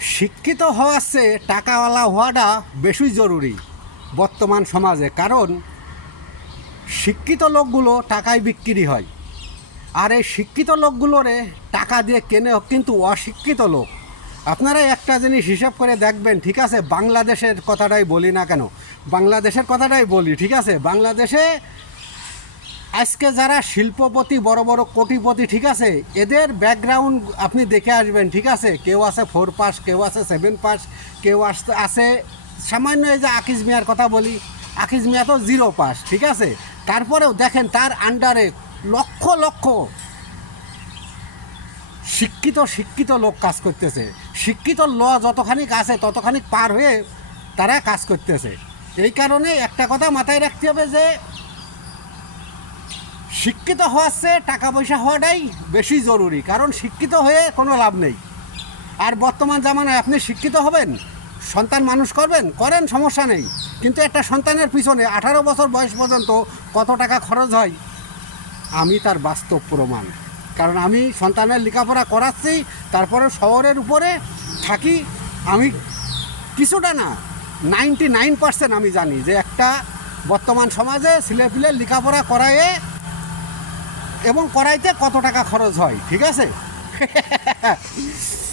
শিক্ষিত হওয়ার চেয়ে টাকাওয়ালা হওয়াটা বেশি জরুরি বর্তমান সমাজে, কারণ শিক্ষিত লোকগুলো টাকায় বিক্রি হয়। আর এই শিক্ষিত লোকগুলোরে টাকা দিয়ে কেনে কিন্তু অশিক্ষিত লোক। আপনারা একটা জিনিস হিসাব করে দেখবেন, ঠিক আছে? বাংলাদেশের কথাটাই বলি না কেন? বাংলাদেশের কথাটাই বলি, ঠিক আছে? বাংলাদেশে আজকে যারা শিল্পপতি, বড় বড় কোটিপতি, ঠিক আছে? এদের ব্যাকগ্রাউন্ড আপনি দেখে আসবেন, ঠিক আছে? কেউ আছে ফোর পাস কেউ আছে সেভেন পাস কেউ আস- আছে সামান্য এই যে আকিজ মিয়ার কথা বলি। আকিজ মিয়া তো জিরো পাস ঠিক আছে? তারপরেও দেখেন তার আন্ডারে লক্ষ লক্ষ শিক্ষিত শিক্ষিত লোক কাজ করতেছে। শিক্ষিত ল যতখানি আছে, ততখানি পার হয়ে তারা কাজ করতেছে। এই কারণে একটা কথা মাথায় রাখতে হবে যে শিক্ষিত হওয়ার চেয়ে টাকা পয়সা হওয়াটাই বেশি জরুরি, কারণ শিক্ষিত হয়ে কোনো লাভ নেই। আর বর্তমান জামানায় আপনি শিক্ষিত হবেন, সন্তান মানুষ করবেন, করেন, সমস্যা নেই। কিন্তু একটা সন্তানের পিছনে আঠারো বছর বয়স পর্যন্ত কত টাকা খরচ হয়? আমি তার বাস্তব প্রমাণ। কারণ আমি সন্তানের লেখাপড়া করাচ্ছি, তারপরে শহরের উপরে থাকি, আমি কিছুটা না, নাইনটি নাইন পার্সেন্ট আমি জানি যে একটা বর্তমান সমাজে ছেলেপিলের লেখাপড়া করায়ে এবং কড়াইতে কত টাকা খরচ হয়? ঠিক আছে?